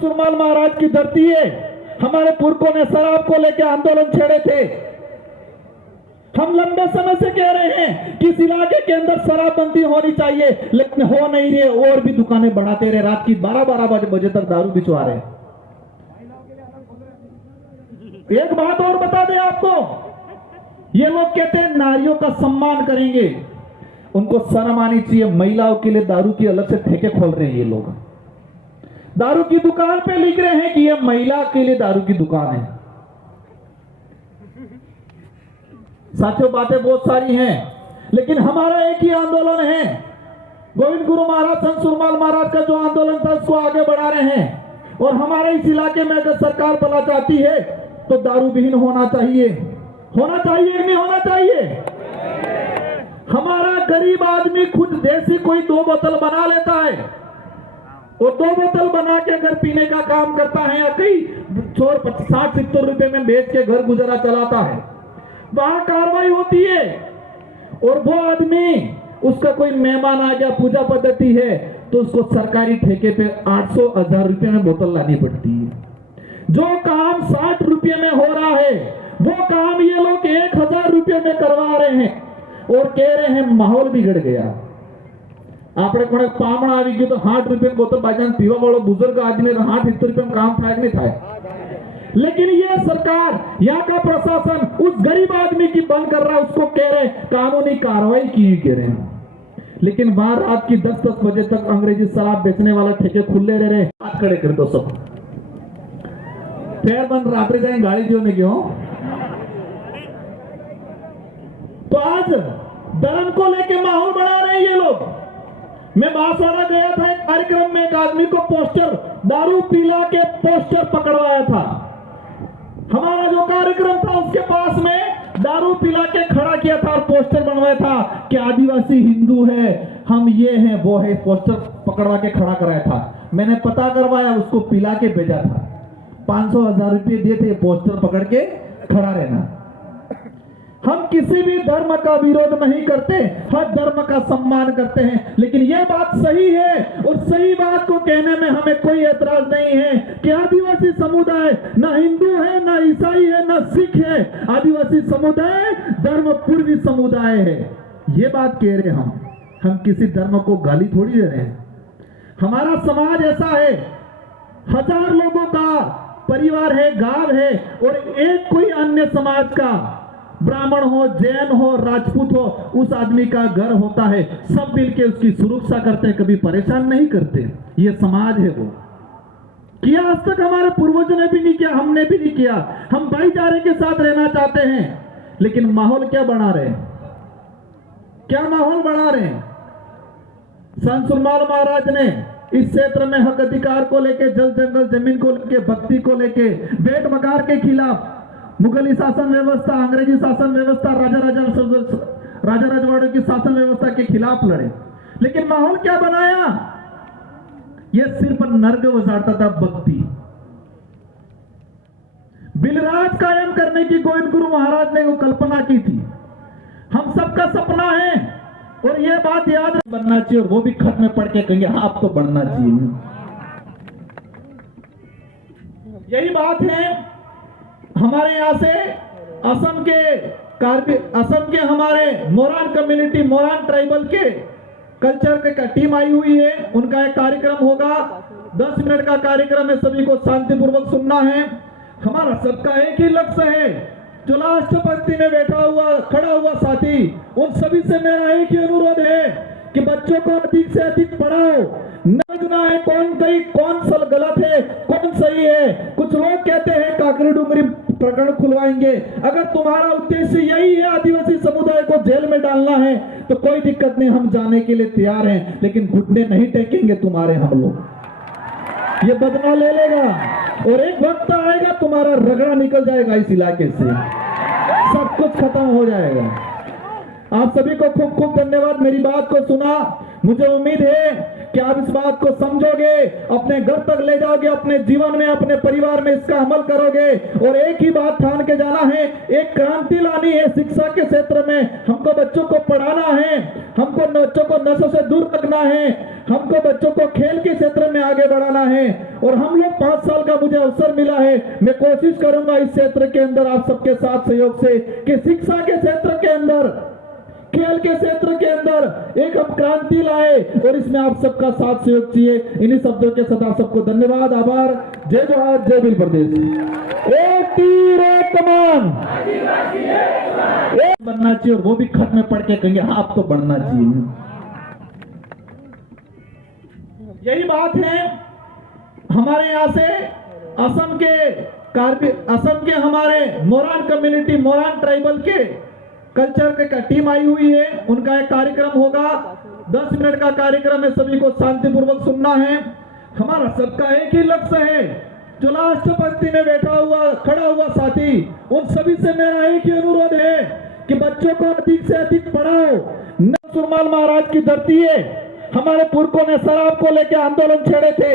सुरमाल महाराज की धरती है। हमारे पुरखों ने शराब को लेकर आंदोलन छेड़े थे। हम लंबे समय से कह रहे हैं कि इस इलाके के अंदर शराबबंदी होनी चाहिए, लेकिन हो नहीं रही। और भी दुकानें बढ़ाते रहे, रात की 12-12 बजे तक दारू बिचवा रहे। एक बात और बता दें आपको, ये लोग कहते हैं नारियों का सम्मान करेंगे, उनको शर्म आनी चाहिए। महिलाओं के लिए दारू की अलग से ठेके खोल रहे हैं ये लोग। दारू की दुकान पे लिख रहे हैं कि ये महिला के लिए दारू की दुकान है। साथियों, बातें बहुत सारी हैं, लेकिन हमारा एक ही आंदोलन है। गोविंद गुरु महाराज, संत सुरमाल महाराज का जो आंदोलन था उसको आगे बढ़ा रहे हैं। और हमारे इस इलाके में अगर सरकार भला चाहती है तो दारू विहीन होना चाहिए। होना चाहिए कि नहीं होना चाहिए? हमारा गरीब आदमी खुद देसी कोई 2 बोतल बना लेता है, और 2 बोतल बना के अगर पीने का काम करता है या कई 60-70 रुपए में बेच के घर गुजारा चलाता है, वहां कार्रवाई होती है। और वो आदमी, उसका कोई मेहमान आ गया, पूजा पद्धति है, तो उसको सरकारी ठेके पे 800-1000 रुपए में बोतल लानी पड़ती है। जो काम 60 रुपए में हो रहा है, वो काम ये लोग 1000 रुपए में करवा रहे हैं और कह रहे हैं माहौल बिगड़ गया। આપણે કોણે પામણ આવી ગયું તો 60 રૂપિયા બોતલ બાજાને પીવા વાળો बुजुर्ग आदमी 60-70 रुपए में काम થાય नहीं થાય। लेकिन ये सरकार, यहाँ का प्रशासन उस गरीब आदमी की बंद कर रहा है, उसको कह रहे कानूनी कार्रवाई की कह रहे हैं। लेकिन वहां रात की 10-10 बजे तक अंग्रेजी शराब बेचने वाला ठेके खुले रह रहे। हाथ खड़े कर दो सब, पैर बंद, रात्रि जाए गाड़ी जो ने क्यों। तो आज धर्म को लेके माहौल बना रहे हैं ये लोग। मैं बांसवाड़ा गया था, एक कार्यक्रम में एक आदमी को पोस्टर, दारू पिला के पोस्टर पकड़वाया था। हमारा जो कार्यक्रम था उसके पास में दारू पिला के खड़ा किया था और पोस्टर बनवाया था कि आदिवासी हिंदू है, हम ये हैं वो है, पोस्टर पकड़वा के खड़ा कराया था। मैंने पता करवाया, उसको पिला के भेजा था। 500-1000 रुपये दिए थे पोस्टर पकड़ के खड़ा रहना। हम किसी भी धर्म का विरोध नहीं करते, हर धर्म का सम्मान करते हैं। लेकिन यह बात सही है और सही बात को कहने में हमें कोई एतराज नहीं है कि आदिवासी समुदाय न हिंदू है, न ईसाई है, न सिख है। आदिवासी समुदाय धर्म पूर्वी समुदाय है। ये बात कह रहे हम किसी धर्म को गाली थोड़ी दे रहे हैं। हमारा समाज ऐसा है, 1000 लोगों का परिवार है, गांव है, और एक कोई अन्य समाज का, ब्राह्मण हो, जैन हो, राजपूत हो, उस आदमी का घर होता है। सब मिलके उसकी सुरक्षा करते हैं, कभी परेशान नहीं करते। ये समाज है वो। किया आज तक हमारे पूर्वजों ने भी नहीं किया, हमने भी नहीं किया। हम भाईचारे के साथ रहना चाहते हैं, लेकिन माहौल क्या बना रहे हैं? क्या माहौल बना रहे हैं? संत सुरमाल महाराज ने इस क्षेत्र में हक अधिकार को लेके, जल जंगल जमीन को लेके, भक्ति को लेके, भेंट मकार के खिलाफ, मुगली शासन व्यवस्था, अंग्रेजी शासन व्यवस्था, राजा रजवाड़ों की शासन व्यवस्था के खिलाफ लड़े। लेकिन माहौल क्या बनाया? यह सिर्फ नर्ग वसाड़ता था भक्ति। बिलराज कायम करने की गोविंद गुरु महाराज ने वो कल्पना की थी। हम सबका सपना है और यह बात याद बनना चाहिए, और वो भी खत में पढ़ के कहेंगे हाँ अब तो बढ़ना चाहिए। यही बात है। हमारे यहाँ से असम के हमारे मोरान कम्युनिटी, मोरान ट्राइबल के कल्चर के टीम आई हुई है। उनका एक कार्यक्रम होगा, 10 मिनट का कार्यक्रम है, सभी को शांतिपूर्वक सुनना है। हमारा सबका एक ही लक्ष्य है। जो लास्ट पंक्ति में खड़ा हुआ साथी, उन सभी से मेरा एक ही अनुरोध है कि बच्चों को अधिक से अधिक पढ़ाओ। समझना है कौन सल गलत है, कौन सही है। कुछ लोग कहते हैं काकरी डुंगरी प्रकरण खुलवाएंगे। अगर तुम्हारा उद्देश्य यही है आदिवासी समुदाय को जेल में डालना है तो कोई दिक्कत नहीं, हम जाने के लिए तैयार हैं, लेकिन घुटने नहीं टेकेंगे तुम्हारे हम लोग। ये बदला ले लेगा और एक वक्त आएगा तुम्हारा रगड़ा निकल जाएगा इस इलाके से, सब कुछ खत्म हो जाएगा। आप सभी को खूब खूब धन्यवाद मेरी बात को सुना। मुझे उम्मीद है कि आप इस बात को समझोगे, अपने घर तक ले जाओगे, अपने जीवन में, अपने परिवार में इसका अमल करोगे। और एक ही बात ठान के जाना है, एक क्रांति लानी है शिक्षा के क्षेत्र में। हमको बच्चों को पढ़ाना है, हमको बच्चों को नशों से दूर रखना है, हमको बच्चों को खेल के क्षेत्र में आगे बढ़ाना है। और हम लोग 5 साल का मुझे अवसर मिला है, मैं कोशिश करूंगा इस क्षेत्र के अंदर आप सबके साथ सहयोग से कि शिक्षा के क्षेत्र के अंदर, खेल के क्षेत्र के अंदर एक हम क्रांति लाए। और इसमें आप सबका साथ सहयोग चाहिए। इन्हीं शब्दों के साथ आप सबको धन्यवाद, आभार। जय जोहार, जय भील प्रदेश। एक तीर एक कमान एक बनना चाहिए, और वो भी खत में पढ़ के कहेंगे हाँ अब तो बढ़ना चाहिए। यही बात है। हमारे यहाँ से असम के हमारे मोरान कम्युनिटी, मोरान ट्राइबल के कल्चर के टीम आई हुई है। उनका एक कार्यक्रम होगा, 10 मिनट का कार्यक्रम है, सभी को शांतिपूर्वक सुनना है। हमारा सबका एक ही लक्ष्य है। जो लास्ट पंक्ति में खड़ा हुआ साथी, उन सभी से मेरा एक ही अनुरोध है कि बच्चों को अधिक से अधिक पढ़ाओ। सुरमाल महाराज की धरती है, हमारे पुरखों ने शराब को लेकर आंदोलन छेड़े थे।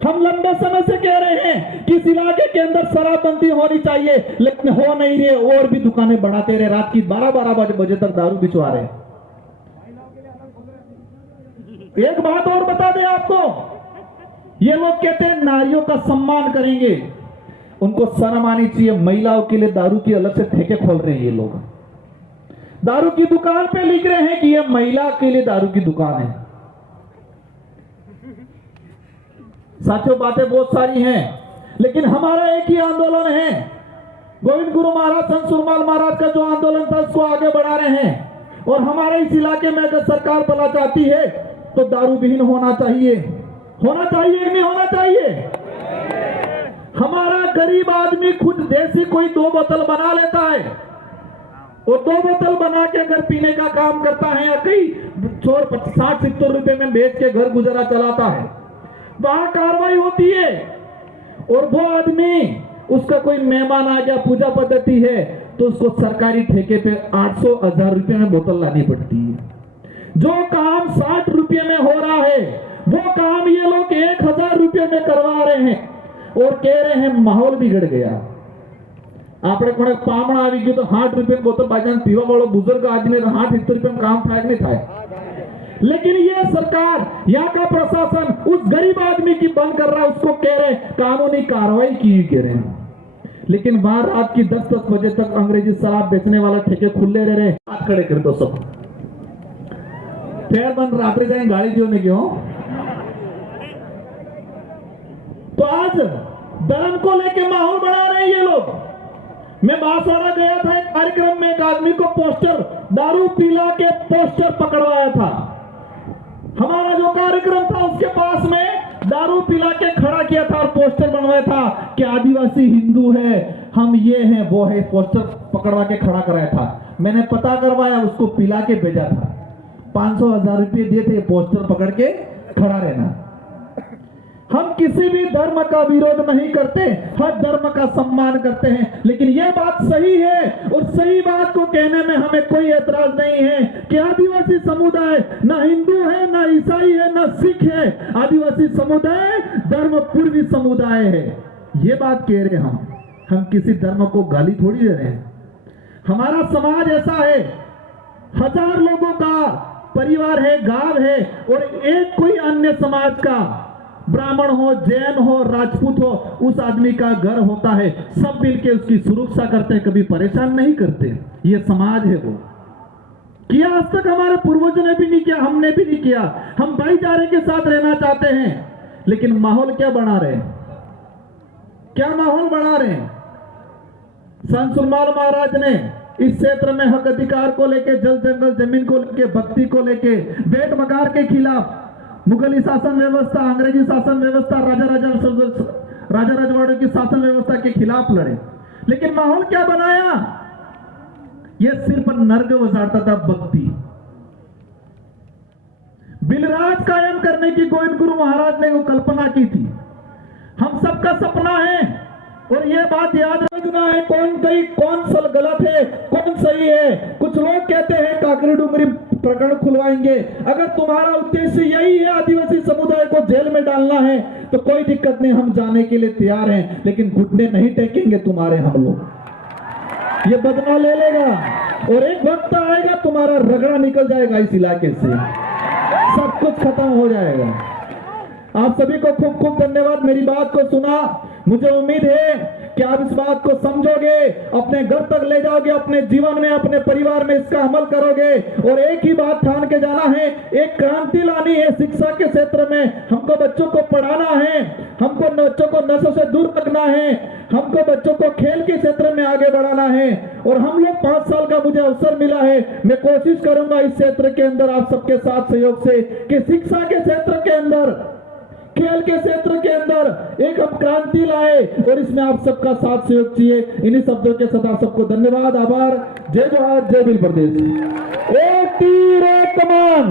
हम लंबे समय से कह रहे हैं कि इस इलाके के अंदर शराबबंदी होनी चाहिए, लेकिन हो नहीं रही। और भी दुकानें बढ़ाते रहे, रात की 12-12 बजे तक दारू बिचवा रहे। एक बात और बता दें आपको, ये लोग कहते हैं नारियों का सम्मान करेंगे, उनको शर्म आनी चाहिए। महिलाओं के लिए दारू की अलग से ठेके खोल रहे हैं ये लोग। दारू की दुकान पे लिख रहे हैं कि ये महिला के लिए दारू की दुकान है। साथियों, बातें बहुत सारी हैं, लेकिन हमारा एक ही आंदोलन है। गोविंद गुरु महाराज, संत सुरमाल महाराज का जो आंदोलन था उसको आगे बढ़ा रहे हैं। और हमारे इस इलाके में अगर सरकार भला चाहती है तो दारू विहीन होना चाहिए। होना चाहिए कि नहीं होना चाहिए? हमारा गरीब आदमी खुद देसी कोई 2 बोतल बना लेता है, और 2 बोतल बना के अगर पीने का काम करता है, या कई चोर 60-70 रुपए में बेच के घर गुजारा चलाता है, वहां कार्रवाई होती है। और वो आदमी, उसका कोई मेहमान आ गया, पूजा पद्धति है, तो उसको सरकारी ठेके पे 800-1000 रुपए में बोतल लानी पड़ती है। जो काम 60 रुपए में हो रहा है, वो काम ये लोग 1000 रुपए में करवा रहे हैं, और कह रहे हैं माहौल बिगड़ गया। આપણે કોણે પામણ આવી ગયું તો 60 રૂપિયા બોતલ બાજાન પીવા વાળો बुजुर्ग आदमी 60-70 रुपए में काम થાય नहीं થાય। लेकिन ये सरकार, यहाँ का प्रशासन उस गरीब आदमी की बंद कर रहा है, उसको कह रहे कानूनी कार्रवाई की कह रहे हैं। लेकिन वहां रात की 10-10 बजे तक अंग्रेजी शराब बेचने वाला ठेके खुले रह रहे। हाथ खड़े कर दो सब, पैर बंद, रात्रि जाए गाड़ी दियो क्यों। तो आज धर्म को लेके माहौल बना रहे हैं ये लोग। मैं बांसवाड़ा गया था, एक कार्यक्रम में एक आदमी को पोस्टर, दारू पिला के पोस्टर पकड़वाया था। हमारा जो कार्यक्रम था उसके पास में दारू पिला के खड़ा किया था और पोस्टर बनवाया था कि आदिवासी हिंदू है, हम ये हैं वो है, पोस्टर पकड़वा के खड़ा कराया था। मैंने पता करवाया, उसको पिला के भेजा था। 500-1000 रुपये दिए थे पोस्टर पकड़ के खड़ा रहना। हम किसी भी धर्म का विरोध नहीं करते, हर धर्म का सम्मान करते हैं। लेकिन यह बात सही है, और सही बात को कहने में हमें कोई एतराज नहीं है कि आदिवासी समुदाय न हिंदू है, न ईसाई है, न सिख है। आदिवासी समुदाय धर्म पूर्वी समुदाय है। ये बात कह रहे हम किसी धर्म को गाली थोड़ी दे रहे हैं। हमारा समाज ऐसा है, 1000 लोगों का परिवार है, गांव है, और एक कोई अन्य समाज का, ब्राह्मण हो, जैन हो, राजपूत हो, उस आदमी का घर होता है, सब मिलके उसकी सुरक्षा करते हैं, कभी परेशान नहीं करते। ये समाज है वो किया आज तक हमारे पूर्वजों ने भी नहीं किया, हमने भी नहीं किया। हम भाईचारे के साथ रहना चाहते हैं, लेकिन माहौल क्या बना रहे हैं? क्या माहौल बना रहे हैं? संत सुरमाल महाराज ने इस क्षेत्र में हक अधिकार को लेके, जल जंगल जमीन को लेके, भक्ति को लेके, भेंट मकार के खिलाफ, मुगली शासन व्यवस्था, अंग्रेजी शासन व्यवस्था, राजा रजवाड़ों की शासन व्यवस्था के खिलाफ लड़े। लेकिन माहौल क्या बनाया? ये सिर्फ नर्ग उजाड़ता था भक्ति। बिलराज कायम करने की गोविंद गुरु महाराज ने वो कल्पना की थी। हम सबका सपना है, और ये बात याद रखना है, कौन सही, कौन गलत है, कौन सही है। कुछ लोग कहते हैं काकरी डूंगरी प्रकरण खुलवाएंगे। अगर तुम्हारा उद्देश्य यही है आदिवासी समुदाय को जेल में डालना है तो कोई दिक्कत नहीं, हम जाने के लिए तैयार हैं, लेकिन घुटने नहीं टेकेंगे तुम्हारे हम लोग। ये बदला ले लेगा और एक वक्त आएगा तुम्हारा रगड़ा निकल जाएगा इस इलाके से, सब कुछ खत्म हो जाएगा। आप सभी को खूब खूब धन्यवाद मेरी बात को सुना। मुझे उम्मीद है कि आप इस बात को समझोगे, अपने घर तक ले जाओगे, अपने जीवन में, अपने परिवार में इसका अमल करोगे और एक ही बात ठान के जाना है, एक क्रांति लानी है शिक्षा के क्षेत्र में। हमको बच्चों को पढ़ाना है, हमको बच्चों को नशों से दूर रखना है, हमको बच्चों को खेल के क्षेत्र में आगे बढ़ाना है। और हम लोग 5 साल का मुझे अवसर मिला है, मैं कोशिश करूंगा इस क्षेत्र के अंदर आप सबके साथ सहयोग से कि शिक्षा के क्षेत्र के अंदर, खेल के क्षेत्र के अंदर एक हम क्रांति लाए और इसमें आप सबका साथ सहयोग चाहिए। इन्हीं शब्दों के साथ आप सबको धन्यवाद, आभार। जय जोहार, जय भील प्रदेश। एक तीर एक कमान।